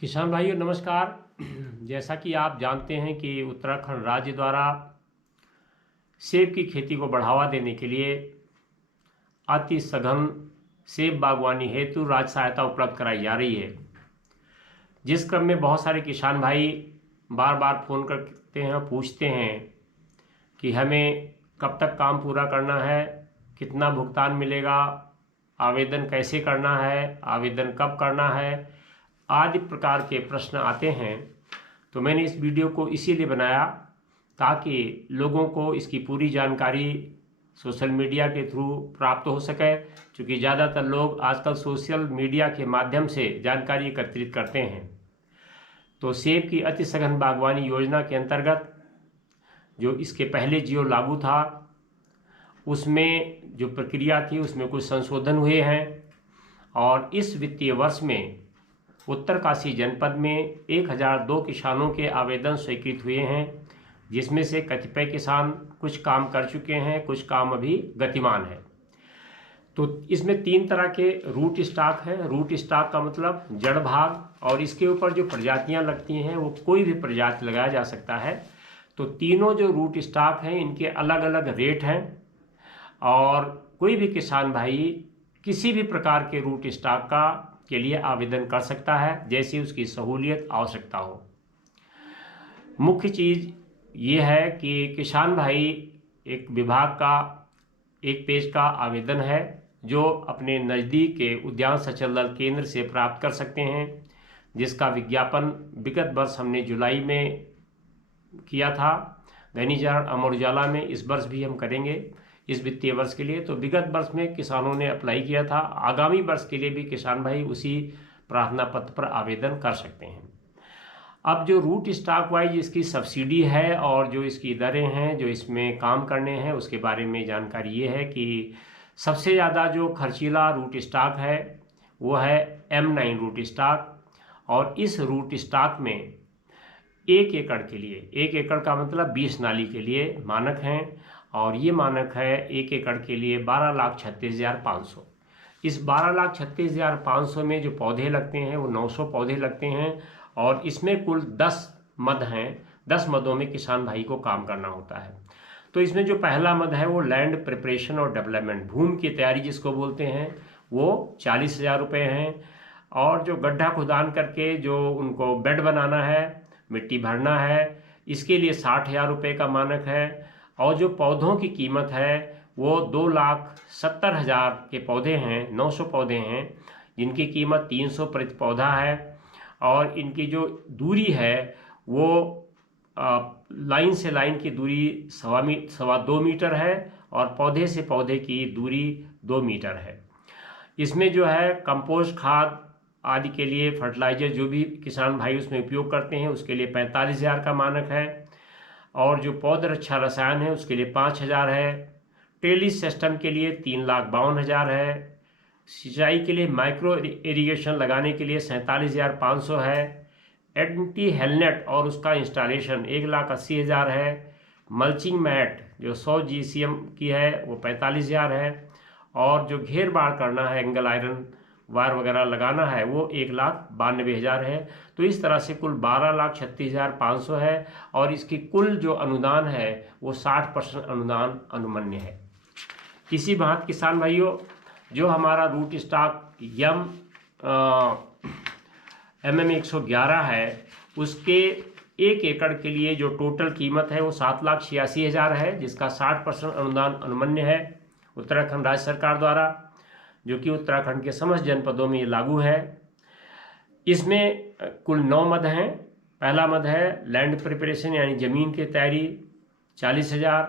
किसान भाइयों नमस्कार। जैसा कि आप जानते हैं कि उत्तराखंड राज्य द्वारा सेब की खेती को बढ़ावा देने के लिए अति सघन सेब बागवानी हेतु राज्य सहायता उपलब्ध कराई जा रही है। जिस क्रम में बहुत सारे किसान भाई बार बार फ़ोन करते हैं और पूछते हैं कि हमें कब तक काम पूरा करना है, कितना भुगतान मिलेगा, आवेदन कैसे करना है, आवेदन कब करना है, आदि प्रकार के प्रश्न आते हैं। तो मैंने इस वीडियो को इसीलिए बनाया ताकि लोगों को इसकी पूरी जानकारी सोशल मीडिया के थ्रू प्राप्त हो सके, क्योंकि ज़्यादातर लोग आजकल सोशल मीडिया के माध्यम से जानकारी एकत्रित करते हैं। तो सेब की अति सघन बागवानी योजना के अंतर्गत जो इसके पहले जियो लागू था उसमें जो प्रक्रिया थी उसमें कुछ संशोधन हुए हैं और इस वित्तीय वर्ष में उत्तरकाशी जनपद में 1002 किसानों के आवेदन स्वीकृत हुए हैं, जिसमें से कतिपय किसान कुछ काम कर चुके हैं, कुछ काम अभी गतिमान है। तो इसमें 3 तरह के रूट स्टॉक है। रूट स्टॉक का मतलब जड़ भाग, और इसके ऊपर जो प्रजातियां लगती हैं वो कोई भी प्रजाति लगाया जा सकता है। तो तीनों जो रूट स्टॉक हैं इनके अलग अलग रेट हैं और कोई भी किसान भाई किसी भी प्रकार के रूट स्टॉक के लिए आवेदन कर सकता है, जैसी उसकी सहूलियत आवश्यकता हो। मुख्य चीज़ ये है कि किसान भाई एक विभाग का एक पेज का आवेदन है जो अपने नज़दीक के उद्यान सचल दल केंद्र से प्राप्त कर सकते हैं, जिसका विज्ञापन विगत वर्ष हमने जुलाई में किया था दैनिक जागरण अमर उजाला में। इस वर्ष भी हम करेंगे इस वित्तीय वर्ष के लिए। तो विगत वर्ष में किसानों ने अप्लाई किया था, आगामी वर्ष के लिए भी किसान भाई उसी प्रार्थना पत्र पर आवेदन कर सकते हैं। अब जो रूट स्टॉक वाइज इसकी सब्सिडी है और जो इसकी दरें हैं जो इसमें काम करने हैं उसके बारे में जानकारी ये है कि सबसे ज़्यादा जो खर्चीला रूट स्टॉक है वो है M9 रूट स्टॉक, और इस रूट स्टॉक में 1 एकड़ के लिए, 1 एकड़ का मतलब 20 नाली के लिए मानक हैं, और ये मानक है 1 एकड़ के लिए 12,36,500। इस 12,36,500 में जो पौधे लगते हैं वो 900 पौधे लगते हैं, और इसमें कुल 10 मद हैं। 10 मदों में किसान भाई को काम करना होता है। तो इसमें जो पहला मद है वो लैंड प्रिपरेशन और डेवलपमेंट, भूमि की तैयारी जिसको बोलते हैं, वो 40,000 रुपये हैं। और जो गड्ढा खुदान करके जो उनको बेड बनाना है, मिट्टी भरना है, इसके लिए 60,000 रुपये का मानक है। और जो पौधों की कीमत है वो 2,70,000 के पौधे हैं, 900 पौधे हैं जिनकी कीमत 300 प्रति पौधा है, और इनकी जो दूरी है वो लाइन से लाइन की दूरी 2.25 मीटर है, और पौधे से पौधे की दूरी 2 मीटर है। इसमें जो है कंपोस्ट खाद आदि के लिए फर्टिलाइजर जो भी किसान भाई उसमें उपयोग करते हैं उसके लिए 45,000 का मानक है, और जो पौध रक्षा रसायन है उसके लिए 5,000 है। टेली सिस्टम के लिए 3,52,000 है। सिंचाई के लिए माइक्रो इरिगेशन लगाने के लिए 47,500 है। एंटी हेलनेट और उसका इंस्टॉलेशन 1,80,000 है। मल्चिंग मैट जो 100 GCM की है वो 45,000 है, और जो घेर बाड़ करना है एंगल आयरन वायर वगैरह लगाना है वो 1,92,000 है। तो इस तरह से कुल 12,36,500 है, और इसकी कुल जो अनुदान है वो 60% अनुदान अनुमन्य है। इसी बात किसान भाइयों, जो हमारा रूट स्टॉक MM111 है उसके 1 एकड़ के लिए जो टोटल कीमत है वो 7,86,000 है, जिसका 60% अनुदान अनुमन्य है उत्तराखंड राज्य सरकार द्वारा, जो कि उत्तराखंड के समस्त जनपदों में ये लागू है। इसमें कुल 9 मद हैं। पहला मद है लैंड प्रिपरेशन यानी ज़मीन की तैयारी 40,000,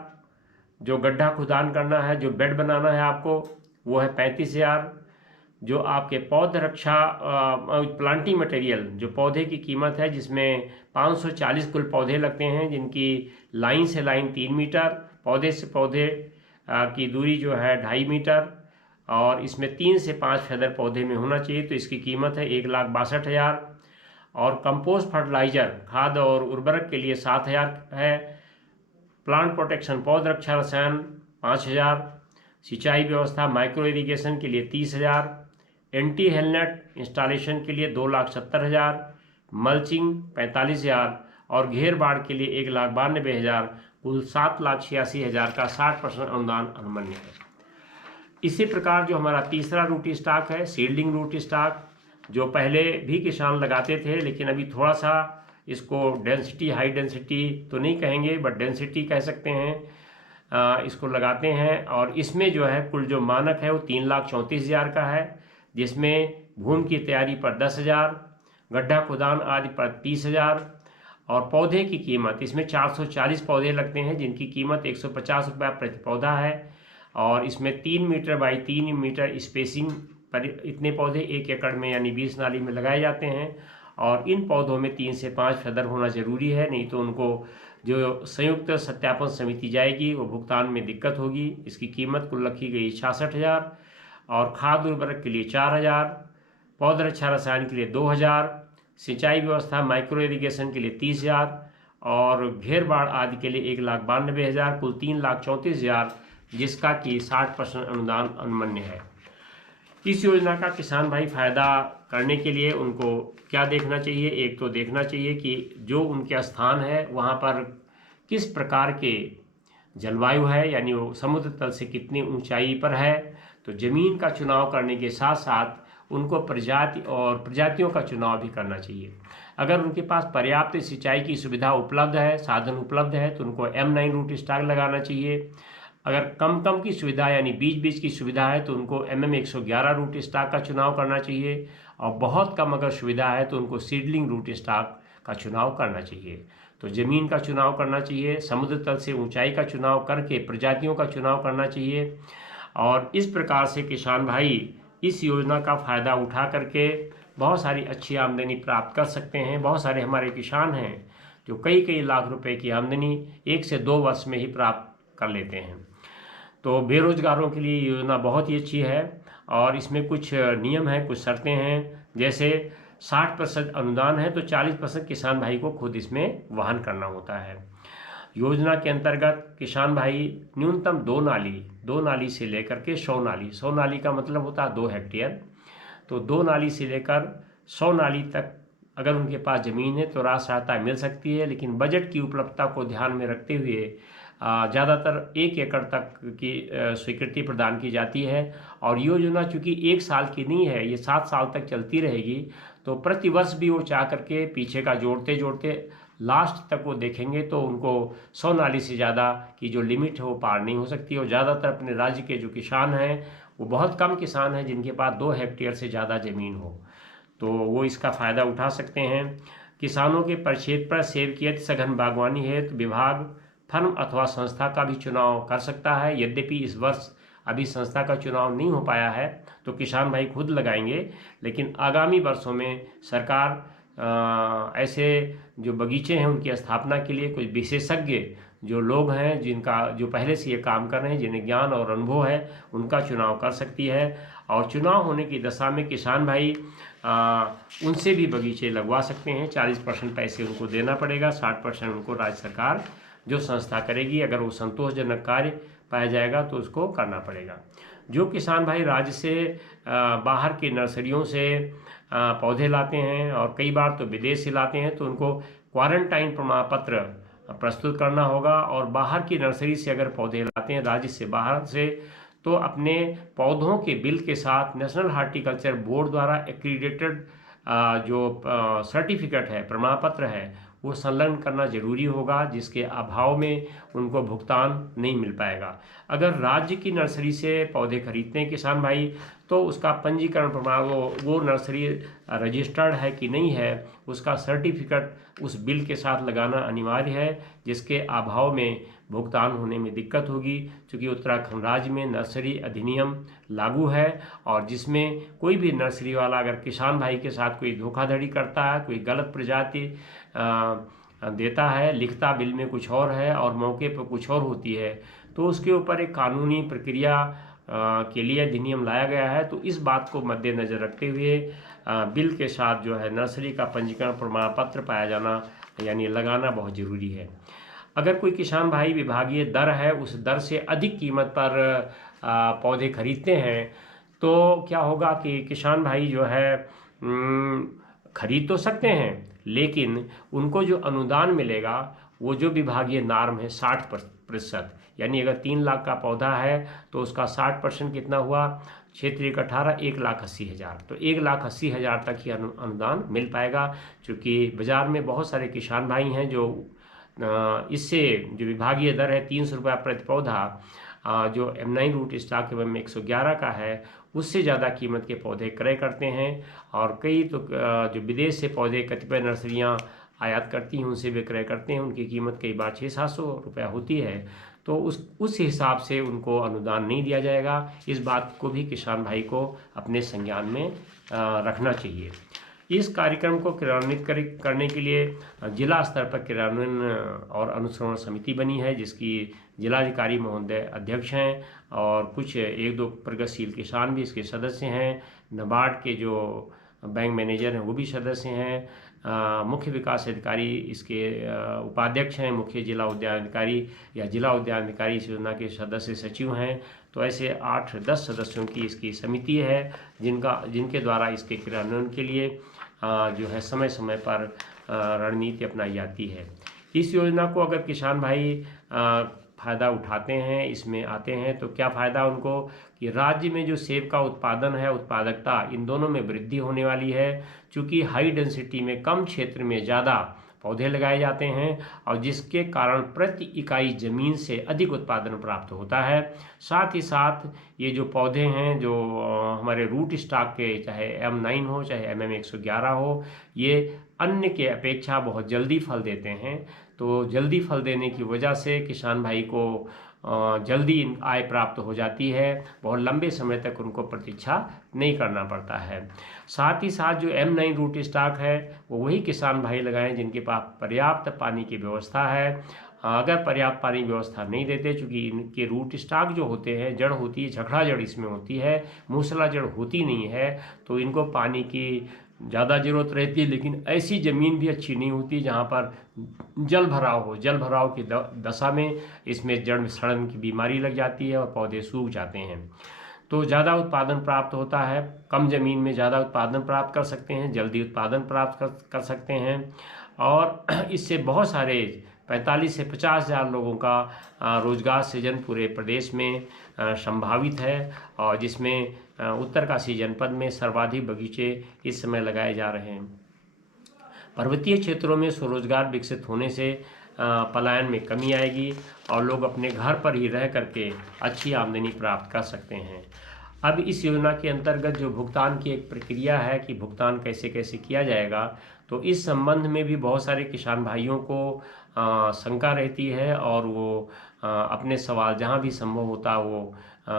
जो गड्ढा खुदान करना है, जो बेड बनाना है आपको वो है 35,000, जो आपके पौध रक्षा प्लांटिंग मटेरियल जो पौधे की कीमत है जिसमें 540 कुल पौधे लगते हैं जिनकी लाइन से लाइन 3 मीटर, पौधे से पौधे की दूरी जो है 2.5 मीटर, और इसमें 3 से 5 फेदर पौधे में होना चाहिए। तो इसकी कीमत है 1,62,000। और कंपोस्ट फर्टिलाइजर खाद और उर्वरक के लिए 7,000 है। प्लांट प्रोटेक्शन पौध रक्षा रसायन 5,000, सिंचाई व्यवस्था माइक्रो इरिगेशन के लिए 30,000, एंटी हेलनेट इंस्टॉलेशन के लिए 2,70,000, मल्चिंग 45,000 और घेर बाड़ के लिए 1,92,000, कुल 7,86,000 का 60% अनुदान अनुमन्य है। इसी प्रकार जो हमारा तीसरा रूट स्टॉक है, सीडलिंग रूट स्टॉक, जो पहले भी किसान लगाते थे लेकिन अभी थोड़ा सा इसको डेंसिटी, हाई डेंसिटी तो नहीं कहेंगे बट डेंसिटी कह सकते हैं, इसको लगाते हैं। और इसमें जो है कुल जो मानक है वो 3,34,000 का है, जिसमें भूमि की तैयारी पर 10,000, गड्ढा खुदान आदि पर 30,000 और पौधे की कीमत इसमें 440 पौधे लगते हैं जिनकी कीमत 150 रुपये प्रति पौधा है। और इसमें 3 मीटर बाई 3 मीटर स्पेसिंग पर इतने पौधे 1 एकड़ में यानी 20 नाली में लगाए जाते हैं। और इन पौधों में 3 से 5 फेदर होना जरूरी है, नहीं तो उनको जो संयुक्त सत्यापन समिति जाएगी वो भुगतान में दिक्कत होगी। इसकी कीमत कुल रखी गई 66,000 और खाद उर्वरक के लिए 4,000, पौधरक्षा रसायन के लिए 2,000, सिंचाई व्यवस्था माइक्रो इरिगेशन के लिए 30,000 और घेर बाड़ आदि के लिए 1,92,000, कुल 3,34,000, जिसका कि 60% अनुदान अनुमन्य है। इस योजना का किसान भाई फायदा करने के लिए उनको क्या देखना चाहिए? एक तो देखना चाहिए कि जो उनके स्थान है वहाँ पर किस प्रकार के जलवायु है, यानी वो समुद्र तल से कितनी ऊंचाई पर है। तो ज़मीन का चुनाव करने के साथ साथ उनको प्रजाति और प्रजातियों का चुनाव भी करना चाहिए। अगर उनके पास पर्याप्त सिंचाई की सुविधा उपलब्ध है, साधन उपलब्ध है, तो उनको M9 रूट स्टॉक लगाना चाहिए। अगर कम की सुविधा यानी बीज की सुविधा है तो उनको MM111 रूट स्टॉक का चुनाव करना चाहिए। और बहुत कम अगर सुविधा है तो उनको सीडलिंग रूट स्टॉक का चुनाव करना चाहिए। तो ज़मीन का चुनाव करना चाहिए, समुद्र तल से ऊंचाई का चुनाव करके प्रजातियों का चुनाव करना चाहिए। और इस प्रकार से किसान भाई इस योजना का फ़ायदा उठा करके बहुत सारी अच्छी आमदनी प्राप्त कर सकते हैं। बहुत सारे हमारे किसान हैं जो कई लाख रुपए की आमदनी 1 से 2 वर्ष में ही प्राप्त कर लेते हैं। तो बेरोजगारों के लिए योजना बहुत ही अच्छी है और इसमें कुछ नियम हैं, कुछ शर्तें हैं। जैसे 60% अनुदान है तो 40% किसान भाई को खुद इसमें वहन करना होता है। योजना के अंतर्गत किसान भाई न्यूनतम 2 नाली से लेकर के 100 नाली का मतलब होता है 2 हेक्टेयर। तो 2 नाली से लेकर 100 नाली तक अगर उनके पास ज़मीन है तो राशि सहायता मिल सकती है, लेकिन बजट की उपलब्धता को ध्यान में रखते हुए ज़्यादातर 1 एकड़ तक की स्वीकृति प्रदान की जाती है। और योजना चूँकि 1 साल की नहीं है, ये 7 साल तक चलती रहेगी, तो प्रतिवर्ष भी वो चाह करके पीछे का जोड़ते जोड़ते लास्ट तक वो देखेंगे तो उनको 100 नाली से ज़्यादा की जो लिमिट है वो पार नहीं हो सकती। और ज़्यादातर अपने राज्य के जो किसान हैं वो बहुत कम किसान हैं जिनके पास 2 हेक्टेयर से ज़्यादा ज़मीन हो, तो वो इसका फ़ायदा उठा सकते हैं। किसानों के परिक्षेत्र पर सेब की अति सघन बागवानी है तो विभाग, फर्म अथवा संस्था का भी चुनाव कर सकता है। यद्यपि इस वर्ष अभी संस्था का चुनाव नहीं हो पाया है तो किसान भाई खुद लगाएंगे, लेकिन आगामी वर्षों में सरकार ऐसे जो बगीचे हैं उनकी स्थापना के लिए कुछ विशेषज्ञ जो लोग हैं जिनका जो पहले से ये काम कर रहे हैं, जिन्हें ज्ञान और अनुभव है, उनका चुनाव कर सकती है। और चुनाव होने की दशा में किसान भाई उनसे भी बगीचे लगवा सकते हैं। 40% पैसे उनको देना पड़ेगा, 60% उनको राज्य सरकार जो संस्था करेगी। अगर वो संतोषजनक कार्य पाया जाएगा तो उसको करना पड़ेगा। जो किसान भाई राज्य से बाहर की नर्सरियों से पौधे लाते हैं और कई बार तो विदेश से लाते हैं तो उनको क्वारंटाइन प्रमाण पत्र प्रस्तुत करना होगा। और बाहर की नर्सरी से अगर पौधे लाते हैं राज्य से बाहर से, तो अपने पौधों के बिल के साथ नेशनल हार्टिकल्चर बोर्ड द्वारा एक्रीडेटेड जो सर्टिफिकेट है, प्रमाण पत्र है, वो संलग्न करना जरूरी होगा, जिसके अभाव में उनको भुगतान नहीं मिल पाएगा। अगर राज्य की नर्सरी से पौधे खरीदते हैं किसान भाई तो उसका पंजीकरण प्रमाण वो नर्सरी रजिस्टर्ड है कि नहीं है उसका सर्टिफिकेट उस बिल के साथ लगाना अनिवार्य है, जिसके अभाव में भुगतान होने में दिक्कत होगी। क्योंकि उत्तराखंड राज्य में नर्सरी अधिनियम लागू है और जिसमें कोई भी नर्सरी वाला अगर किसान भाई के साथ कोई धोखाधड़ी करता है, कोई गलत प्रजाति देता है, लिखता बिल में कुछ और है और मौके पर कुछ और होती है, तो उसके ऊपर एक कानूनी प्रक्रिया के लिए अधिनियम लाया गया है। तो इस बात को मद्देनज़र रखते हुए बिल के साथ जो है नर्सरी का पंजीकरण प्रमाण पत्र पाया जाना यानी लगाना बहुत ज़रूरी है। अगर कोई किसान भाई विभागीय दर है उस दर से अधिक कीमत पर पौधे खरीदते हैं तो क्या होगा कि किसान भाई जो है खरीद तो सकते हैं, लेकिन उनको जो अनुदान मिलेगा वो जो विभागीय नॉर्म है 60%, यानी अगर 3 लाख का पौधा है तो उसका 60% कितना हुआ, क्षेत्रीय 18, 1,80,000, तो 1,80,000 तक ही अनुदान मिल पाएगा। क्योंकि बाज़ार में बहुत सारे किसान भाई हैं जो इससे जो विभागीय दर है 300 रुपया प्रति पौधा, जो M9 रूट स्टॉक एवं 111 का है, उससे ज़्यादा कीमत के पौधे क्रय करते हैं। और कई तो जो विदेश से पौधे कतिपय नर्सरियाँ आयात करती हैं उनसे भी क्रय करते हैं, उनकी कीमत कई बार 600-700 रुपया होती है। तो उस हिसाब से उनको अनुदान नहीं दिया जाएगा। इस बात को भी किसान भाई को अपने संज्ञान में रखना चाहिए। इस कार्यक्रम को क्रियान्वित करने के लिए जिला स्तर पर क्रियान्वयन और अनुश्रवण समिति बनी है, जिसकी जिलाधिकारी महोदय अध्यक्ष हैं और कुछ 1-2 प्रगतिशील किसान भी इसके सदस्य हैं। नाबार्ड के जो बैंक मैनेजर हैं वो भी सदस्य हैं। मुख्य विकास अधिकारी इसके उपाध्यक्ष हैं। मुख्य जिला उद्यान अधिकारी या जिला उद्यान अधिकारी इस योजना के सदस्य सचिव हैं। तो ऐसे 8-10 सदस्यों की इसकी समिति है जिनके द्वारा इसके क्रियान्वयन के लिए जो है समय समय पर रणनीति अपनाई जाती है। इस योजना को अगर किसान भाई फ़ायदा उठाते हैं, इसमें आते हैं, तो क्या फ़ायदा उनको कि राज्य में जो सेब का उत्पादन है, उत्पादकता, इन दोनों में वृद्धि होने वाली है। चूँकि हाई डेंसिटी में कम क्षेत्र में ज़्यादा पौधे लगाए जाते हैं और जिसके कारण प्रति इकाई ज़मीन से अधिक उत्पादन प्राप्त होता है। साथ ही साथ ये जो पौधे हैं जो हमारे रूट स्टॉक के, चाहे M9 हो चाहे MM111 हो, ये अन्य के अपेक्षा बहुत जल्दी फल देते हैं। तो जल्दी फल देने की वजह से किसान भाई को जल्दी आय प्राप्त हो जाती है, बहुत लंबे समय तक उनको प्रतीक्षा नहीं करना पड़ता है। साथ ही साथ जो M9 रूट स्टॉक है वो वही किसान भाई लगाएं जिनके पास पर्याप्त पानी की व्यवस्था है। अगर पर्याप्त पानी व्यवस्था नहीं देते, चूँकि इनके रूट स्टॉक जो होते हैं, जड़ होती है, झखड़ा जड़ इसमें होती है, मूसला जड़ होती नहीं है, तो इनको पानी की ज़्यादा ज़रूरत रहती है। लेकिन ऐसी ज़मीन भी अच्छी नहीं होती जहाँ पर जल भराव हो। जल भराव की दशा में इसमें जड़ सड़न की बीमारी लग जाती है और पौधे सूख जाते हैं। तो ज़्यादा उत्पादन प्राप्त होता है, कम ज़मीन में ज़्यादा उत्पादन प्राप्त कर सकते हैं, जल्दी उत्पादन प्राप्त कर सकते हैं। और इससे बहुत सारे 45 से 50 हज़ार लोगों का रोजगार सृजन पूरे प्रदेश में संभावित है। और जिसमें उत्तरकाशी जनपद में सर्वाधिक बगीचे इस समय लगाए जा रहे हैं। पर्वतीय क्षेत्रों में स्वरोजगार विकसित होने से पलायन में कमी आएगी और लोग अपने घर पर ही रह करके अच्छी आमदनी प्राप्त कर सकते हैं। अब इस योजना के अंतर्गत जो भुगतान की एक प्रक्रिया है कि भुगतान कैसे कैसे किया जाएगा, तो इस संबंध में भी बहुत सारे किसान भाइयों को शंका रहती है और वो अपने सवाल जहां भी संभव होता वो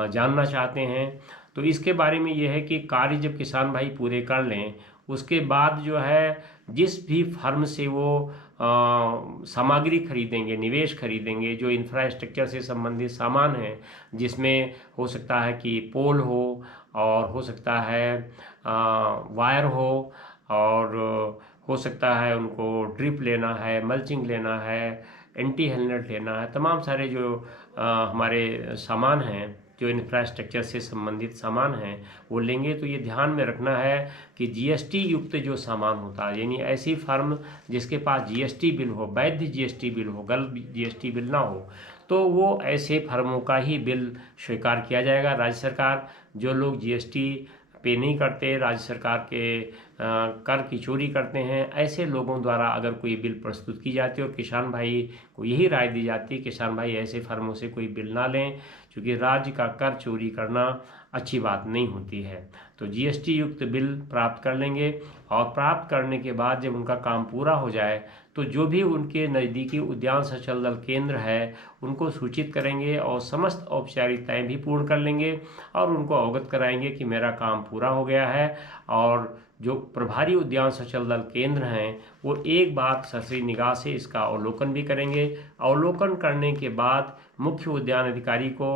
जानना चाहते हैं। तो इसके बारे में ये है कि कार्य जब किसान भाई पूरे कर लें, उसके बाद जो है जिस भी फर्म से वो सामग्री खरीदेंगे, निवेश खरीदेंगे, जो इंफ्रास्ट्रक्चर से संबंधित सामान है, जिसमें हो सकता है कि पोल हो और हो सकता है वायर हो और हो सकता है उनको ड्रिप लेना है, मल्चिंग लेना है, एंटी हेलनेट लेना है, तमाम सारे जो हमारे सामान हैं, जो इंफ्रास्ट्रक्चर से संबंधित सामान हैं, वो लेंगे। तो ये ध्यान में रखना है कि जीएसटी युक्त जो सामान होता है, यानी ऐसी फर्म जिसके पास जीएसटी बिल हो, वैध जीएसटी बिल हो, गलत जीएसटी बिल ना हो, तो वो ऐसे फर्मों का ही बिल स्वीकार किया जाएगा। राज्य सरकार, जो लोग जीएसटी पे नहीं करते, राज्य सरकार के कर की चोरी करते हैं, ऐसे लोगों द्वारा अगर कोई बिल प्रस्तुत की जाती है और किसान भाई को यही राय दी जाती है किसान भाई ऐसे फर्मों से कोई बिल ना लें, क्योंकि राज्य का कर चोरी करना अच्छी बात नहीं होती है। तो जीएसटी युक्त बिल प्राप्त कर लेंगे और प्राप्त करने के बाद जब उनका काम पूरा हो जाए तो जो भी उनके नज़दीकी उद्यान संचल दल केंद्र है उनको सूचित करेंगे और समस्त औपचारिकताएं भी पूर्ण कर लेंगे और उनको अवगत कराएंगे कि मेरा काम पूरा हो गया है। और जो प्रभारी उद्यान संचल दल केंद्र हैं वो एक बार सरसरी निगाह से इसका अवलोकन भी करेंगे। अवलोकन करने के बाद मुख्य उद्यान अधिकारी को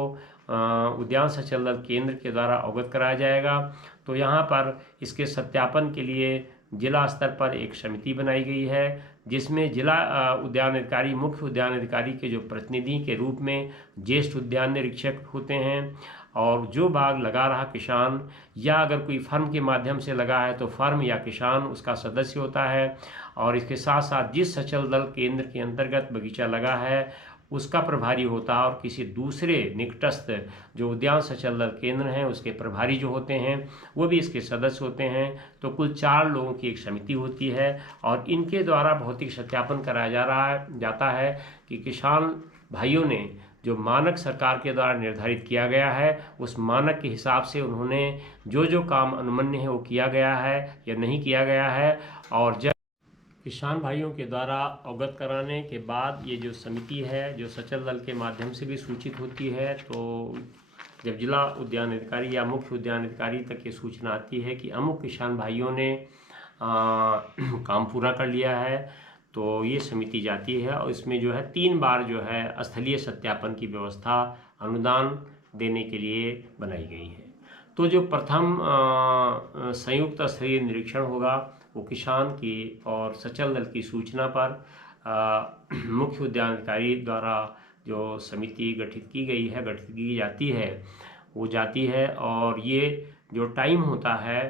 उद्यान संचल दल केंद्र के द्वारा अवगत कराया जाएगा। तो यहाँ पर इसके सत्यापन के लिए जिला स्तर पर एक समिति बनाई गई है, जिसमें जिला उद्यान अधिकारी, मुख्य उद्यान अधिकारी के जो प्रतिनिधि के रूप में ज्येष्ठ उद्यान निरीक्षक होते हैं और जो बाग लगा रहा किसान या अगर कोई फर्म के माध्यम से लगा है तो फर्म या किसान उसका सदस्य होता है। और इसके साथ साथ जिस सचल दल केंद्र के अंतर्गत बगीचा लगा है उसका प्रभारी होता है, और किसी दूसरे निकटस्थ जो उद्यान सचल दल केंद्र हैं उसके प्रभारी जो होते हैं वो भी इसके सदस्य होते हैं। तो कुल 4 लोगों की एक समिति होती है और इनके द्वारा भौतिक सत्यापन कराया जाता है कि किसान भाइयों ने जो मानक सरकार के द्वारा निर्धारित किया गया है उस मानक के हिसाब से उन्होंने जो काम अनुमन्य है वो किया गया है या नहीं किया गया है। और जब किसान भाइयों के द्वारा अवगत कराने के बाद ये जो समिति है जो सचल दल के माध्यम से भी सूचित होती है, तो जब जिला उद्यान अधिकारी या मुख्य उद्यान अधिकारी तक ये सूचना आती है कि अमुक किसान भाइयों ने काम पूरा कर लिया है, तो ये समिति जाती है और इसमें जो है 3 बार जो है स्थलीय सत्यापन की व्यवस्था अनुदान देने के लिए बनाई गई है। तो जो प्रथम संयुक्त स्थलीय निरीक्षण होगा वो किसान की और सचल दल की सूचना पर मुख्य उद्यान अधिकारी द्वारा जो समिति गठित की जाती है वो जाती है। और ये जो टाइम होता है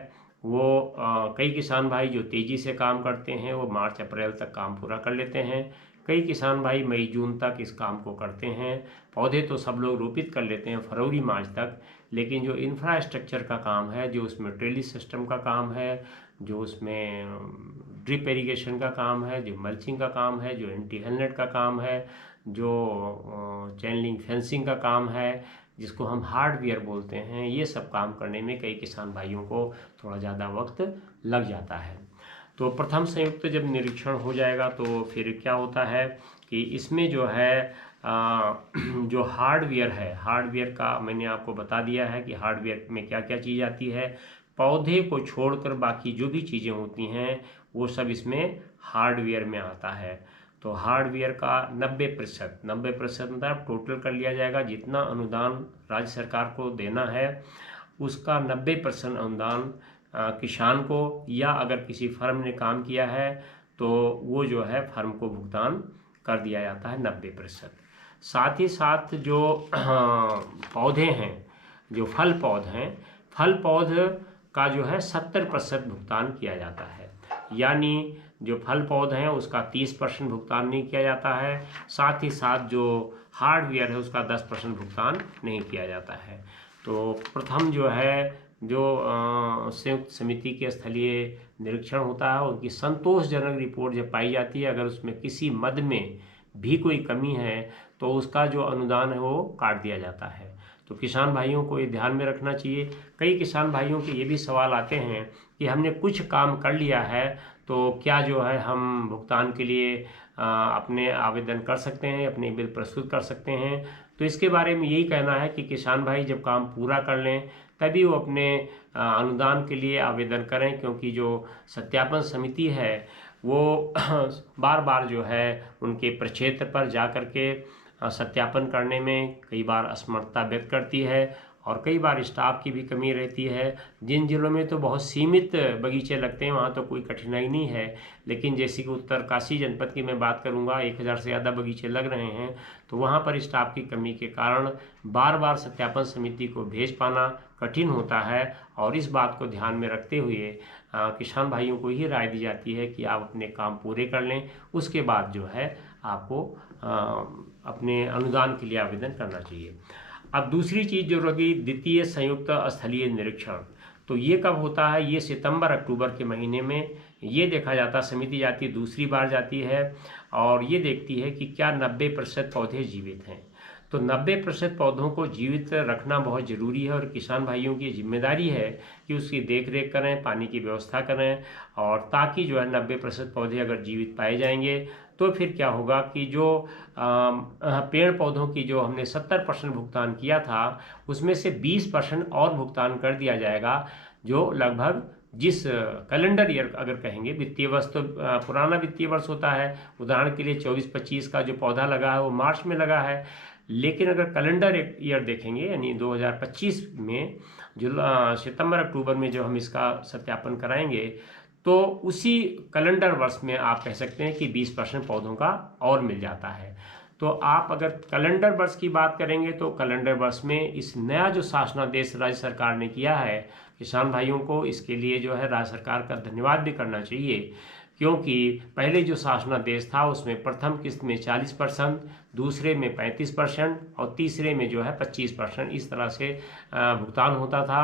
वो कई किसान भाई जो तेज़ी से काम करते हैं वो मार्च अप्रैल तक काम पूरा कर लेते हैं। कई किसान भाई मई जून तक इस काम को करते हैं। पौधे तो सब लोग रोपित कर लेते हैं फरवरी मार्च तक, लेकिन जो इंफ्रास्ट्रक्चर का काम है, जो उसमें ट्रेलिस सिस्टम का काम है, जो उसमें ड्रिप इरिगेशन का काम है, जो मल्चिंग का काम है, जो एंटी हेलनेट का काम है, जो चैन लिंक फेंसिंग का काम है, जिसको हम हार्डवेयर बोलते हैं, ये सब काम करने में कई किसान भाइयों को थोड़ा ज़्यादा वक्त लग जाता है। तो प्रथम संयुक्त जब निरीक्षण हो जाएगा तो फिर क्या होता है कि इसमें जो है जो हार्डवेयर है, हार्डवेयर का मैंने आपको बता दिया है कि हार्डवेयर में क्या क्या चीज़ आती है। पौधे को छोड़कर बाकी जो भी चीज़ें होती हैं वो सब इसमें हार्डवेयर में आता है। तो हार्डवेयर का 90% मतलब टोटल कर लिया जाएगा, जितना अनुदान राज्य सरकार को देना है उसका 90% अनुदान किसान को, या अगर किसी फर्म ने काम किया है तो वो जो है फर्म को भुगतान कर दिया जाता है 90%। साथ ही साथ जो पौधे हैं, जो फल पौध का जो है 70% भुगतान किया जाता है, यानी जो फल पौध हैं उसका 30% भुगतान नहीं किया जाता है। साथ ही साथ जो हार्डवेयर है उसका 10% भुगतान नहीं किया जाता है। तो प्रथम जो है जो संयुक्त समिति के स्थलीय निरीक्षण होता है उनकी संतोषजनक रिपोर्ट जब पाई जाती है, अगर उसमें किसी मद में भी कोई कमी है तो उसका जो अनुदान है वो काट दिया जाता है। तो किसान भाइयों को ये ध्यान में रखना चाहिए। कई किसान भाइयों के ये भी सवाल आते हैं कि हमने कुछ काम कर लिया है तो क्या जो है हम भुगतान के लिए अपने आवेदन कर सकते हैं, अपने बिल प्रस्तुत कर सकते हैं। तो इसके बारे में यही कहना है कि किसान भाई जब काम पूरा कर लें तभी वो अपने अनुदान के लिए आवेदन करें, क्योंकि जो सत्यापन समिति है वो बार बार जो है उनके प्रक्षेत्र पर जा कर के सत्यापन करने में कई बार असमर्थता व्यक्त करती है और कई बार स्टाफ की भी कमी रहती है। जिन जिलों में तो बहुत सीमित बगीचे लगते हैं वहाँ तो कोई कठिनाई नहीं है, लेकिन जैसे कि उत्तरकाशी जनपद की मैं बात करूँगा 1000 से ज़्यादा बगीचे लग रहे हैं, तो वहाँ पर स्टाफ की कमी के कारण बार बार सत्यापन समिति को भेज पाना कठिन होता है। और इस बात को ध्यान में रखते हुए किसान भाइयों को ही राय दी जाती है कि आप अपने काम पूरे कर लें, उसके बाद जो है आपको अपने अनुदान के लिए आवेदन करना चाहिए। अब दूसरी चीज़ जो रही द्वितीय संयुक्त स्थलीय निरीक्षण, तो ये कब होता है? ये सितंबर अक्टूबर के महीने में ये देखा जाता, समिति जाती दूसरी बार जाती है और ये देखती है कि क्या 90% पौधे जीवित हैं। तो 90% पौधों को जीवित रखना बहुत ज़रूरी है और किसान भाइयों की जिम्मेदारी है कि उसकी देख रेख करें, पानी की व्यवस्था करें, और ताकि जो है 90% पौधे अगर जीवित पाए जाएंगे तो फिर क्या होगा कि जो पेड़ पौधों की जो हमने 70% भुगतान किया था उसमें से 20% और भुगतान कर दिया जाएगा, जो लगभग जिस कैलेंडर ईयर अगर कहेंगे, वित्तीय वर्ष तो पुराना वित्तीय वर्ष होता है, उदाहरण के लिए 24-25 का जो पौधा लगा है वो मार्च में लगा है, लेकिन अगर कैलेंडर ईयर देखेंगे यानी 2025 में जो सितंबर अक्टूबर में जो हम इसका सत्यापन कराएंगे तो उसी कैलेंडर वर्ष में आप कह सकते हैं कि 20% पौधों का और मिल जाता है। तो आप अगर कैलेंडर वर्ष की बात करेंगे तो कैलेंडर वर्ष में इस नया जो शासनादेश राज्य सरकार ने किया है, किसान भाइयों को इसके लिए जो है राज्य सरकार का धन्यवाद भी करना चाहिए, क्योंकि पहले जो शासनादेश था उसमें प्रथम किस्त में 40%, दूसरे में 35% और तीसरे में जो है 25%, इस तरह से भुगतान होता था।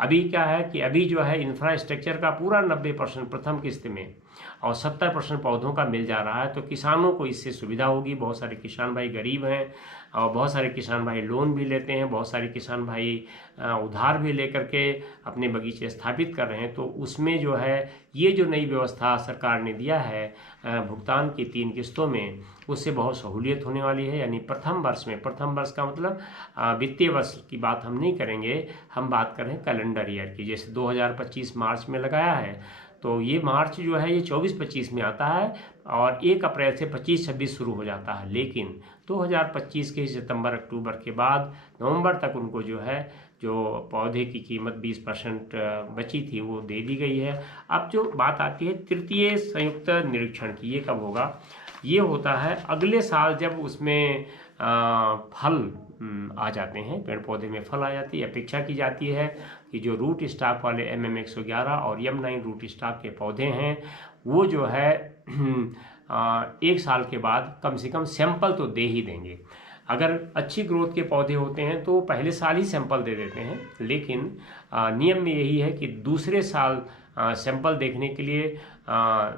अभी क्या है कि अभी जो है इंफ्रास्ट्रक्चर का पूरा 90% प्रथम किस्त में और 70% पौधों का मिल जा रहा है। तो किसानों को इससे सुविधा होगी। बहुत सारे किसान भाई गरीब हैं और बहुत सारे किसान भाई लोन भी लेते हैं, बहुत सारे किसान भाई उधार भी लेकर के अपने बगीचे स्थापित कर रहे हैं। तो उसमें जो है ये जो नई व्यवस्था सरकार ने दिया है भुगतान की 3 किस्तों में, उससे बहुत सहूलियत होने वाली है। यानी प्रथम वर्ष में, प्रथम वर्ष का मतलब वित्तीय वर्ष की बात हम नहीं करेंगे, हम बात कर रहे हैं कैलेंडर ईयर की। जैसे 2025 मार्च में लगाया है तो ये मार्च जो है ये 24-25 में आता है और 1 अप्रैल से 25-26 शुरू हो जाता है। लेकिन 2025 के सितंबर अक्टूबर के बाद नवंबर तक उनको जो है जो पौधे की कीमत 20% बची थी वो दे दी गई है। अब जो बात आती है तृतीय संयुक्त निरीक्षण की, ये कब होगा? ये होता है अगले साल जब उसमें फल आ जाते हैं, पेड़ पौधे में फल आ जाती है। अपेक्षा की जाती है कि जो रूट स्टॉक वाले MM 111 और M9 रूट स्टॉक के पौधे हैं वो जो है 1 साल के बाद कम से कम सैंपल तो दे ही देंगे। अगर अच्छी ग्रोथ के पौधे होते हैं तो पहले साल ही सैंपल दे देते हैं, लेकिन नियम में यही है कि दूसरे साल सैंपल देखने के लिए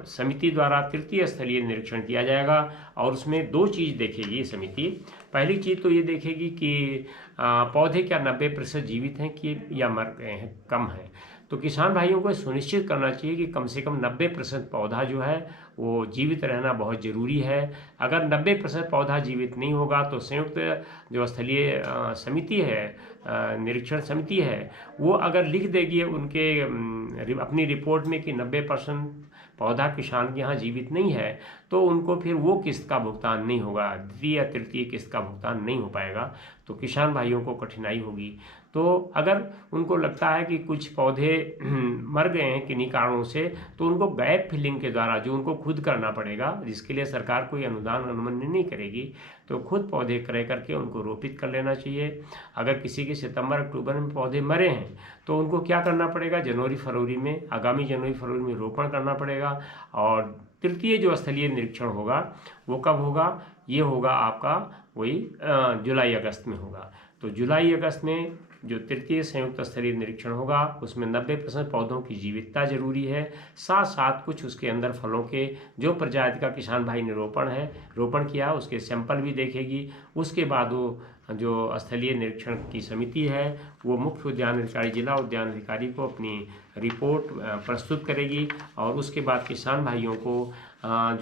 समिति द्वारा तृतीय स्थलीय निरीक्षण किया जाएगा और उसमें 2 चीज़ देखेगी ये समिति। पहली चीज़ तो ये देखेगी कि पौधे क्या 90% जीवित हैं कि या मर गए हैं, कम है। तो किसान भाइयों को सुनिश्चित करना चाहिए कि कम से कम 90% पौधा जो है वो जीवित रहना बहुत ज़रूरी है। अगर 90% पौधा जीवित नहीं होगा तो संयुक्त जो स्थलीय समिति है, निरीक्षण समिति है, वो अगर लिख देगी उनके अपनी रिपोर्ट में कि 90% पौधा किसान के यहाँ जीवित नहीं है तो उनको फिर वो किस्त का भुगतान नहीं होगा, द्वितीय या तृतीय किस्त का भुगतान नहीं हो पाएगा। तो किसान भाइयों को कठिनाई होगी। तो अगर उनको लगता है कि कुछ पौधे मर गए हैं किन्हीं कारणों से तो उनको गैप फिलिंग के द्वारा, जो उनको खुद करना पड़ेगा, जिसके लिए सरकार कोई अनुदान अनुमति नहीं करेगी, तो खुद पौधे क्रय करके उनको रोपित कर लेना चाहिए। अगर किसी के सितंबर अक्टूबर में पौधे मरे हैं तो उनको क्या करना पड़ेगा? जनवरी फरवरी में, आगामी जनवरी फरवरी में रोपण करना पड़ेगा। और तृतीय जो स्थलीय निरीक्षण होगा वो कब होगा? ये होगा आपका वही जुलाई अगस्त में होगा। तो जुलाई अगस्त में जो तृतीय संयुक्त स्तरीय निरीक्षण होगा उसमें 90% पौधों की जीवितता जरूरी है, साथ साथ कुछ उसके अंदर फलों के जो प्रजाति का किसान भाई ने रोपण किया उसके सैंपल भी देखेगी। उसके बाद वो जो स्थलीय निरीक्षण की समिति है वो मुख्य उद्यान अधिकारी, जिला उद्यान अधिकारी को अपनी रिपोर्ट प्रस्तुत करेगी और उसके बाद किसान भाइयों को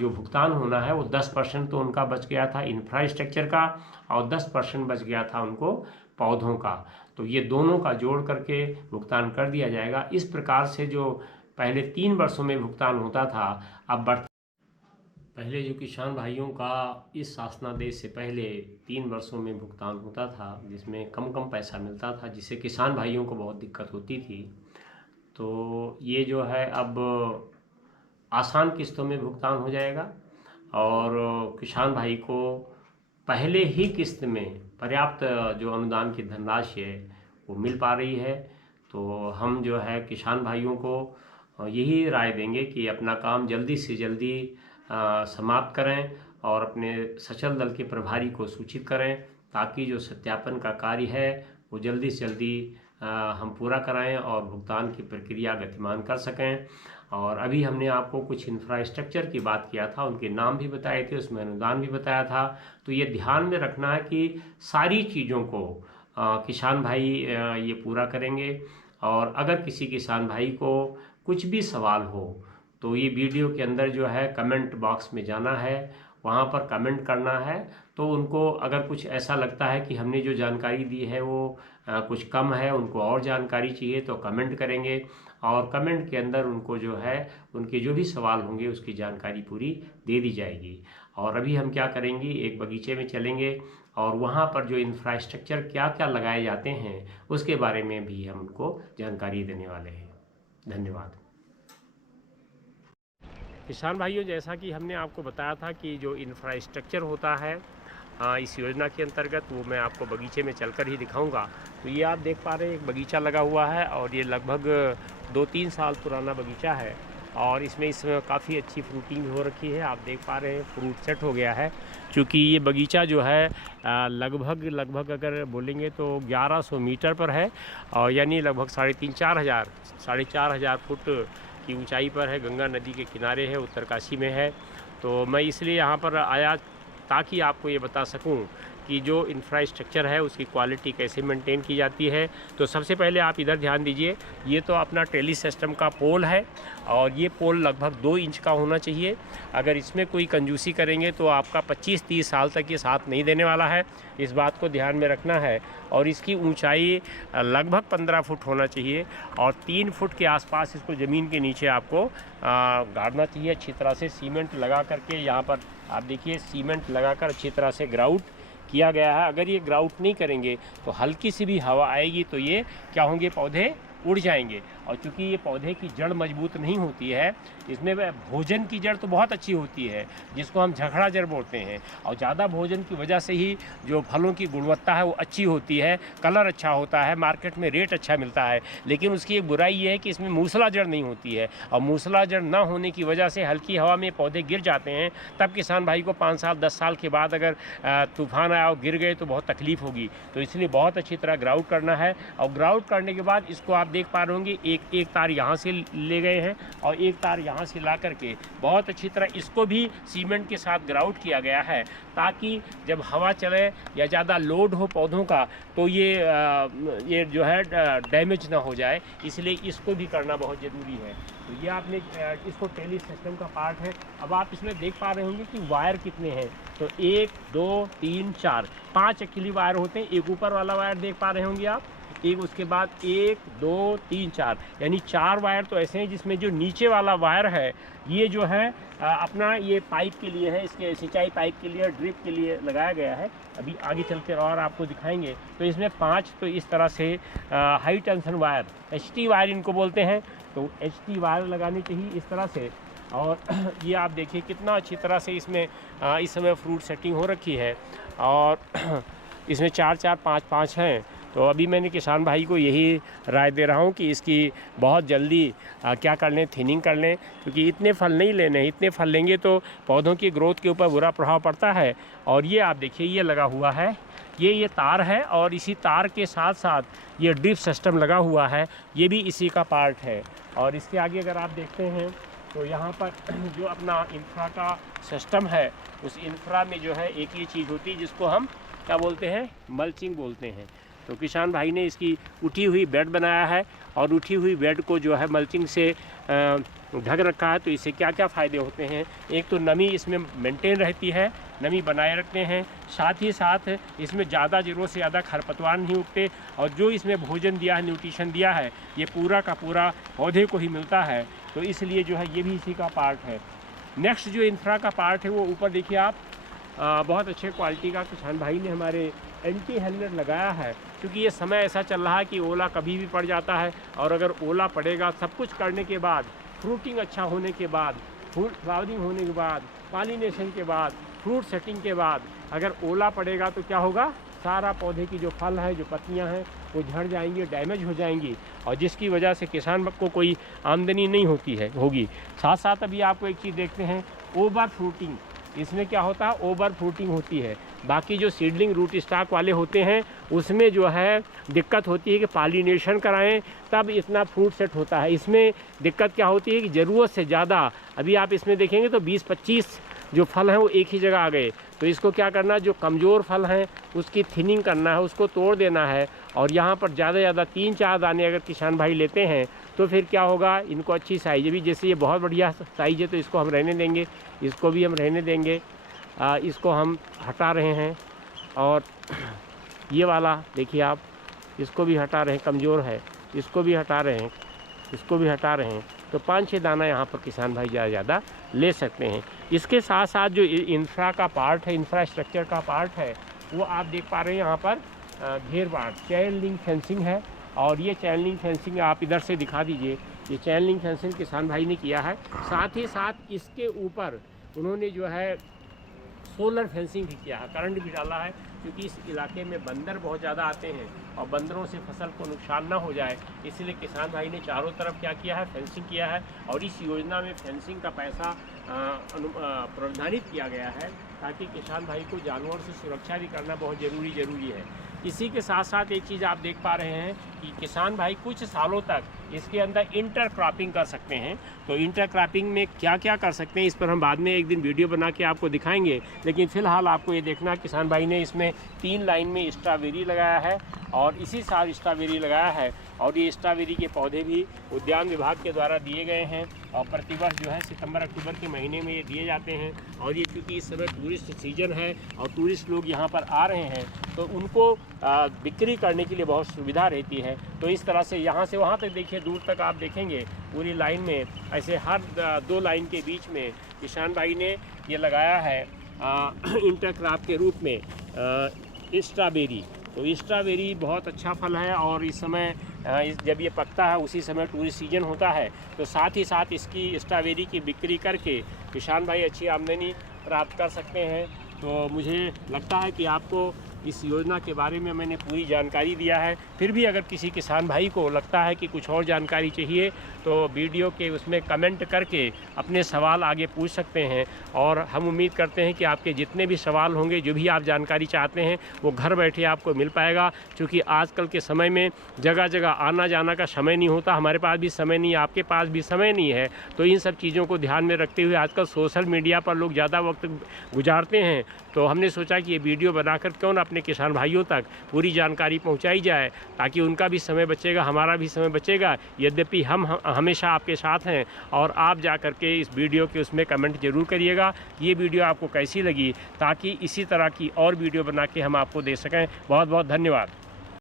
जो भुगतान होना है वो 10% तो उनका बच गया था इंफ्रास्ट्रक्चर का और 10% बच गया था उनको पौधों का। तो ये दोनों का जोड़ करके भुगतान कर दिया जाएगा। इस प्रकार से जो पहले 3 वर्षों में भुगतान होता था अब पहले जो किसान भाइयों का इस शासनादेश से पहले 3 वर्षों में भुगतान होता था जिसमें कम पैसा मिलता था, जिससे किसान भाइयों को बहुत दिक्कत होती थी। तो ये जो है अब आसान किस्तों में भुगतान हो जाएगा और किसान भाई को पहले ही किस्त में पर्याप्त जो अनुदान की धनराशि है वो मिल पा रही है। तो हम जो है किसान भाइयों को यही राय देंगे कि अपना काम जल्दी से जल्दी समाप्त करें और अपने सचल दल के प्रभारी को सूचित करें ताकि जो सत्यापन का कार्य है वो जल्दी से जल्दी हम पूरा कराएं और भुगतान की प्रक्रिया गतिमान कर सकें। और अभी हमने आपको कुछ इंफ्रास्ट्रक्चर की बात किया था, उनके नाम भी बताए थे, उसमें अनुदान भी बताया था। तो ये ध्यान में रखना है कि सारी चीज़ों को किसान भाई ये पूरा करेंगे। और अगर किसी किसान भाई को कुछ भी सवाल हो तो ये वीडियो के अंदर जो है कमेंट बॉक्स में जाना है, वहाँ पर कमेंट करना है। तो उनको अगर कुछ ऐसा लगता है कि हमने जो जानकारी दी है वो कुछ कम है, उनको और जानकारी चाहिए तो कमेंट करेंगे और कमेंट के अंदर उनको जो है उनके जो भी सवाल होंगे उसकी जानकारी पूरी दे दी जाएगी। और अभी हम क्या करेंगे, एक बगीचे में चलेंगे और वहाँ पर जो इंफ्रास्ट्रक्चर क्या क्या लगाए जाते हैं उसके बारे में भी हम उनको जानकारी देने वाले हैं। धन्यवाद। किसान भाइयों, जैसा कि हमने आपको बताया था कि जो इंफ्रास्ट्रक्चर होता है इस योजना के अंतर्गत, वो मैं आपको बगीचे में चलकर ही दिखाऊंगा। तो ये आप देख पा रहे हैं एक बगीचा लगा हुआ है और ये लगभग 2-3 साल पुराना बगीचा है और इसमें काफ़ी अच्छी फ्रूटिंग हो रखी है। आप देख पा रहे हैं फ्रूट सेट हो गया है, क्योंकि ये बगीचा जो है लगभग अगर बोलेंगे तो 1100 मीटर पर है और यानी लगभग 3,500-4,500 फुट की ऊंचाई पर है। गंगा नदी के किनारे है, उत्तरकाशी में है। तो मैं इसलिए यहाँ पर आया ताकि आपको ये बता सकूं कि जो इंफ्रास्ट्रक्चर है उसकी क्वालिटी कैसे मेंटेन की जाती है। तो सबसे पहले आप इधर ध्यान दीजिए, ये तो अपना टेली सिस्टम का पोल है और ये पोल लगभग 2 इंच का होना चाहिए। अगर इसमें कोई कंजूसी करेंगे तो आपका 25-30 साल तक ये साथ नहीं देने वाला है, इस बात को ध्यान में रखना है। और इसकी ऊंचाई लगभग 15 फुट होना चाहिए और 3 फुट के आसपास इसको ज़मीन के नीचे आपको गाड़ना चाहिए अच्छी तरह से। सीमेंट लगा करके यहाँ पर आप देखिए सीमेंट लगाकर अच्छी तरह से ग्राउट किया गया है। अगर ये ग्राउट नहीं करेंगे तो हल्की सी भी हवा आएगी तो ये क्या होंगे, पौधे उड़ जाएंगे। और चूँकि ये पौधे की जड़ मजबूत नहीं होती है, इसमें भोजन की जड़ तो बहुत अच्छी होती है जिसको हम झखड़ा जड़ बोलते हैं, और ज़्यादा भोजन की वजह से ही जो फलों की गुणवत्ता है वो अच्छी होती है, कलर अच्छा होता है, मार्केट में रेट अच्छा मिलता है। लेकिन उसकी एक बुराई ये है कि इसमें मूसला जड़ नहीं होती है, और मूसला जड़ ना होने की वजह से हल्की हवा में पौधे गिर जाते हैं। तब किसान भाई को 5 साल 10 साल के बाद अगर तूफान आया और गिर गए तो बहुत तकलीफ़ होगी। तो इसलिए बहुत अच्छी तरह ग्राउट करना है, और ग्राउट करने के बाद इसको आप देख पा रहे होंगे एक तार यहाँ से ले गए हैं और एक तार यहाँ से ला करके बहुत अच्छी तरह इसको भी सीमेंट के साथ ग्राउट किया गया है, ताकि जब हवा चले या ज़्यादा लोड हो पौधों का तो ये जो है डैमेज ना हो जाए, इसलिए इसको भी करना बहुत ज़रूरी है। तो ये आपने इसको टेली सिस्टम का पार्ट है। अब आप इसमें देख पा रहे होंगे कि वायर कितने हैं, तो 1 2 3 4 5 एक्चुअली वायर होते हैं। एक ऊपर वाला वायर देख पा रहे होंगे आप, एक उसके बाद 1 2 3 4 यानी 4 वायर तो ऐसे हैं जिसमें जो नीचे वाला वायर है ये जो है अपना ये पाइप के लिए है, इसके सिंचाई पाइप के लिए, ड्रिप के लिए लगाया गया है। अभी आगे चल कर और आपको दिखाएंगे। तो इसमें 5 तो इस तरह से high tension wire, HT wire इनको बोलते हैं, तो HT वायर लगानी चाहिए इस तरह से। और ये आप देखिए कितना अच्छी तरह से इसमें इस समय फ्रूट सेटिंग हो रखी है, और इसमें 4-4 5-5 हैं। तो अभी मैंने किसान भाई को यही राय दे रहा हूँ कि इसकी बहुत जल्दी क्या कर लें, थिनिंग कर लें, क्योंकि इतने फल नहीं लेने, इतने फल लेंगे तो पौधों की ग्रोथ के ऊपर बुरा प्रभाव पड़ता है। और ये आप देखिए ये लगा हुआ है, ये तार है, और इसी तार के साथ साथ ये ड्रिप सिस्टम लगा हुआ है, ये भी इसी का पार्ट है। और इसके आगे अगर आप देखते हैं तो यहाँ पर जो अपना इंफ्रा का सिस्टम है, उस इंफ्रा में जो है एक ये चीज़ होती है जिसको हम क्या बोलते हैं, मल्चिंग बोलते हैं। तो किसान भाई ने इसकी उठी हुई बेड बनाया है, और उठी हुई बेड को जो है मल्चिंग से ढक रखा है। तो इससे क्या क्या फ़ायदे होते हैं, एक तो नमी इसमें मेंटेन रहती है, नमी बनाए रखते हैं, साथ ही साथ इसमें ज़्यादा ज़रूरत से ज़्यादा खरपतवार नहीं उगते, और जो इसमें भोजन दिया है, न्यूट्रिशन दिया है, ये पूरा का पूरा पौधे को ही मिलता है। तो इसलिए जो है ये भी इसी का पार्ट है। नेक्स्ट जो इंफ्रा का पार्ट है वो ऊपर देखिए आप, बहुत अच्छे क्वालिटी का किसान भाई ने हमारे एंटी हेलमेट लगाया है, क्योंकि ये समय ऐसा चल रहा है कि ओला कभी भी पड़ जाता है, और अगर ओला पड़ेगा, सब कुछ करने के बाद, फ्रूटिंग अच्छा होने के बाद, फ्लावरिंग होने के बाद, पॉलिनेशन के बाद, फ्रूट सेटिंग के बाद अगर ओला पड़ेगा तो क्या होगा, सारा पौधे की जो फल है, जो पत्तियां हैं, वो झड़ जाएंगी, डैमेज हो जाएंगी, और जिसकी वजह से किसान को कोई आमदनी नहीं होगी। साथ साथ अभी आपको एक चीज़ देखते हैं, ओवर फ्रूटिंग। इसमें क्या होता है, ओवर फ्रूटिंग होती है। बाकी जो सीडलिंग रूट स्टॉक वाले होते हैं उसमें जो है दिक्कत होती है कि पॉलिनेशन कराएं तब इतना फ्रूट सेट होता है। इसमें दिक्कत क्या होती है कि ज़रूरत से ज़्यादा, अभी आप इसमें देखेंगे तो 20-25 जो फल हैं वो एक ही जगह आ गए। तो इसको क्या करना है, जो कमज़ोर फल हैं उसकी थिनिंग करना है, उसको तोड़ देना है, और यहाँ पर ज़्यादा से ज़्यादा 3-4 दाने अगर किसान भाई लेते हैं तो फिर क्या होगा, इनको अच्छी साइज भी, जैसे ये बहुत बढ़िया साइज है तो इसको हम रहने देंगे, इसको भी हम रहने देंगे, इसको हम हटा रहे हैं। और ये वाला देखिए आप, इसको भी हटा रहे हैं, कमज़ोर है, इसको भी हटा रहे हैं, इसको भी हटा रहे हैं। तो 5-6 दाना यहाँ पर किसान भाई ज़्यादा ले सकते हैं। इसके साथ साथ जो इंफ्रा का पार्ट है, इंफ्रास्ट्रक्चर का पार्ट है, वो आप देख पा रहे हैं यहाँ पर घेरबाड़, चैन लिंक फेंसिंग है। और ये चैन लिंक फेंसिंग आप इधर से दिखा दीजिए, ये चैन लिंक फेंसिंग किसान भाई ने किया है। साथ ही साथ इसके ऊपर उन्होंने जो है सोलर फेंसिंग भी किया है, करंट भी डाला है, क्योंकि इस इलाके में बंदर बहुत ज़्यादा आते हैं और बंदरों से फसल को नुकसान ना हो जाए, इसलिए किसान भाई ने चारों तरफ क्या किया है, फेंसिंग किया है। और इस योजना में फेंसिंग का पैसा प्रावधानित किया गया है ताकि किसान भाई को जानवरों से सुरक्षा भी करना बहुत ज़रूरी है। इसी के साथ साथ एक चीज़ आप देख पा रहे हैं कि किसान भाई कुछ सालों तक इसके अंदर इंटर क्रॉपिंग कर सकते हैं। तो इंटर क्रॉपिंग में क्या क्या कर सकते हैं इस पर हम बाद में एक दिन वीडियो बना के आपको दिखाएंगे, लेकिन फ़िलहाल आपको ये देखना, किसान भाई ने इसमें 3 लाइन में स्ट्रॉबेरी लगाया है और इसी साल स्ट्रॉबेरी लगाया है। और ये स्ट्रॉबेरी के पौधे भी उद्यान विभाग के द्वारा दिए गए हैं और प्रतिवर्ष जो है सितंबर अक्टूबर के महीने में ये दिए जाते हैं। और ये क्योंकि इस समय टूरिस्ट सीजन है और टूरिस्ट लोग यहाँ पर आ रहे हैं, तो उनको बिक्री करने के लिए बहुत सुविधा रहती है। तो इस तरह से यहाँ से वहाँ तक देखिए, दूर तक आप देखेंगे पूरी लाइन में ऐसे हर 2 लाइन के बीच में किसान भाई ने ये लगाया है इंटरक्रॉप के रूप में स्ट्रॉबेरी। तो स्ट्रॉबेरी बहुत अच्छा फल है और इस समय जब ये पकता है उसी समय टूरिस्ट सीजन होता है, तो साथ ही साथ इसकी स्ट्रॉबेरी की बिक्री करके किसान भाई अच्छी आमदनी प्राप्त कर सकते हैं। तो मुझे लगता है कि आपको इस योजना के बारे में मैंने पूरी जानकारी दिया है। फिर भी अगर किसी किसान भाई को लगता है कि कुछ और जानकारी चाहिए तो वीडियो के उसमें कमेंट करके अपने सवाल आगे पूछ सकते हैं और हम उम्मीद करते हैं कि आपके जितने भी सवाल होंगे, जो भी आप जानकारी चाहते हैं, वो घर बैठे आपको मिल पाएगा। क्योंकि आजकल के समय में जगह जगह आना जाना का समय नहीं होता, हमारे पास भी समय नहीं, आपके पास भी समय नहीं है। तो इन सब चीज़ों को ध्यान में रखते हुए आजकल सोशल मीडिया पर लोग ज़्यादा वक्त गुजारते हैं, तो हमने सोचा कि ये वीडियो बनाकर क्यों ना अपने किसान भाइयों तक पूरी जानकारी पहुंचाई जाए, ताकि उनका भी समय बचेगा, हमारा भी समय बचेगा। यद्यपि हम हमेशा आपके साथ हैं और आप जा कर के इस वीडियो के उसमें कमेंट जरूर करिएगा कि ये वीडियो आपको कैसी लगी, ताकि इसी तरह की और वीडियो बना के हम आपको दे सकें। बहुत बहुत धन्यवाद।